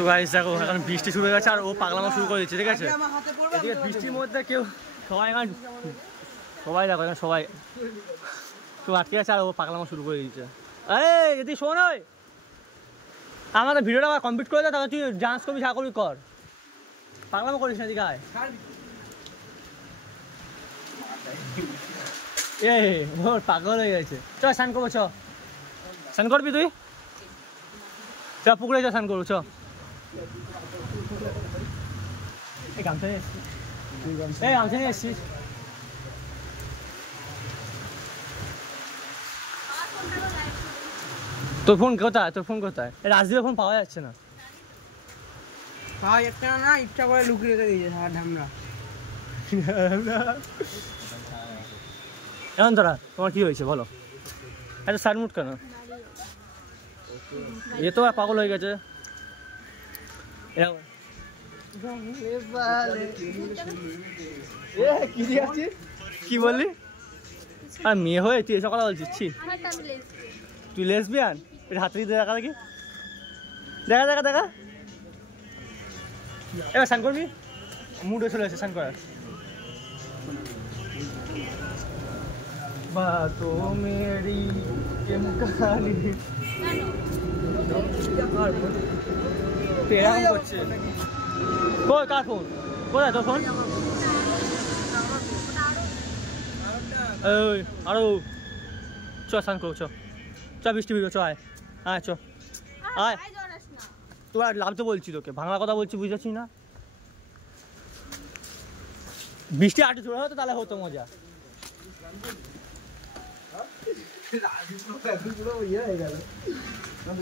তো গাইস দেখো এখন বৃষ্টি শুরু হয়ে গেছে আর ও পাগলামো শুরু করে দিচ্ছে, ঠিক আছে? এদিকে বৃষ্টির মধ্যে কেউ সবাই দেখো এখন সবাই কেউ আটকে গেছে আর ও পাগলামো শুরু করে দিচ্ছে। আরে যদি শোন আমাদের ভিডিওটা কমপ্লিট করে দে, তাহলে তুই ডান্স করবি যা করবি কর, পাগলামো করিস না। দিকে আয়, ওর পাগল হয়ে গেছে। চ স্নান করবো, চ স্নান করবি তুই, চ পুকুরে চ স্নান করবো, চ। গামছা নিয়ে এসছিস? গামছা নিয়ে এসছিস? তোর ফোন কোথায়? তোর ফোন কোথায়? রাজদীপের ফোন পাওয়া যাচ্ছে না। না ইচ্ছা করে লুকিয়ে রেখে দিয়েছে ঢামরা। এখন তোরা তোমার কি হয়েছে বলো? এত সাইড মুড কেন? এ তো পাগল হয়ে গেছে। কি বললি? আর মেয়ে হয়ে তুই এসব কথা বলছিস? তুই লেসবিয়ান? এটা হাতে দিয়ে দেখা দেখি, দেখা দেখা দেখা। এবার স্নান করবি? মুডে চলে এসে স্নান করার। বাতো মেরি কেমকালি পেরাম করছে। কই কার ফোন? কোথায় তোর ফোন? ওই আরো চ স্নান করো, চ চ বৃষ্টি ভিড়ো, চ আয় আয়, চ আয়। তোর আর লাভ তো বলছি, তোকে বাংলা কথা বলছি, বুঝতে পারছিস না? বৃষ্টি আটে চলে হতো তাহলে হতো মজা।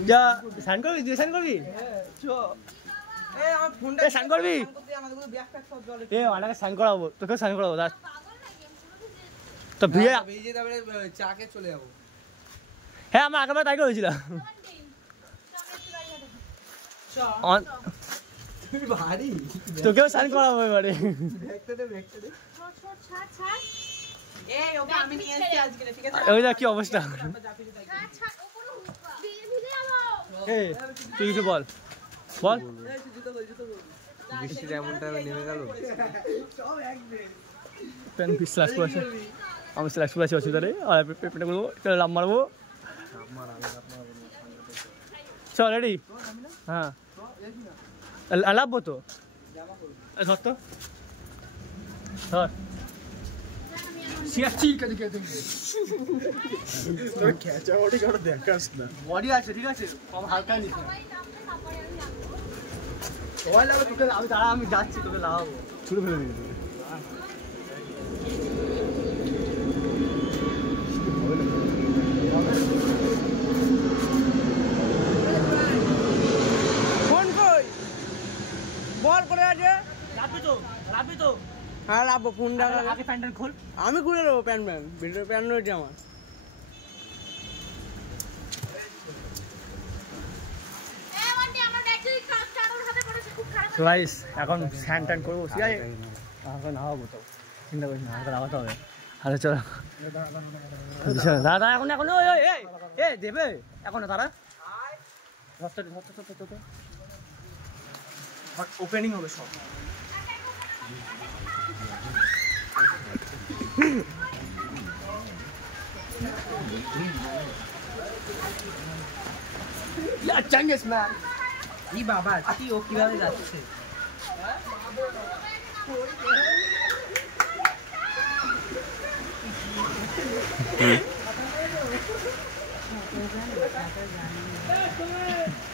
যা স্নান করবি, তুই স্নান করবি, স্নান করবি? অনেকে স্নান করাবো, তোকে স্নান করাবো। তো ভিড়ে চাকে চলে যাবো। হ্যাঁ আমরা আগেরবার তাই করেছিলাম। তোকেও স্নান করাবো এবারে। ওই দেখ কি অবস্থা। তুই কিছু বল বল। বৃষ্টির এমনটা নেমে গেল। পেন পিস স্ল্যাশ করেছে, আমি স্ল্যাশ করেছি, অসুবিধা নেই। আর পেটে করবো, লাভ মারবো। চল রেডি? হ্যাঁ লাভবো তো, ধর তো ধর। বডি আছে ঠিক আছে, কম হালকা নিচ্ছে। সবাই লাগবে তোকে, আমি দাঁড়া, আমি যাচ্ছি, তোকে লাগাবো, ছুটে ফেলে দিবি। ফোন কই? বল করে আছে। রাখবি তো? রাখবি তো? হ্যাঁ রাখবো। ফোনটা আগে প্যান্টটা খোল। আমি খুলে দেবো প্যান্ট ভিডিও প্যান্ট রয়েছে আমার। গাইস এখন স্নান টান করবো, ঠিক আছে? আমাকে নামাবো তো, চিন্তা করিস না, আমাকে নামাতে হবে। আরে চলো দাদা, এখন এখন দেবে এখন তারা ওপেনিং হবে সব। চাঙ্গেস ম্যান ই বাবা, কি ও কিভাবে যাচ্ছে?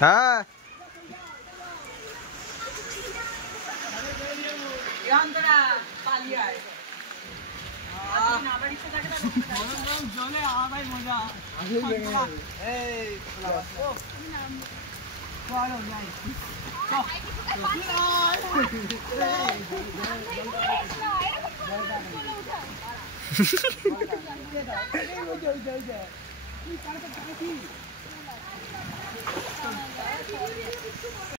হ্যাঁ জলে আলাদাই মজা।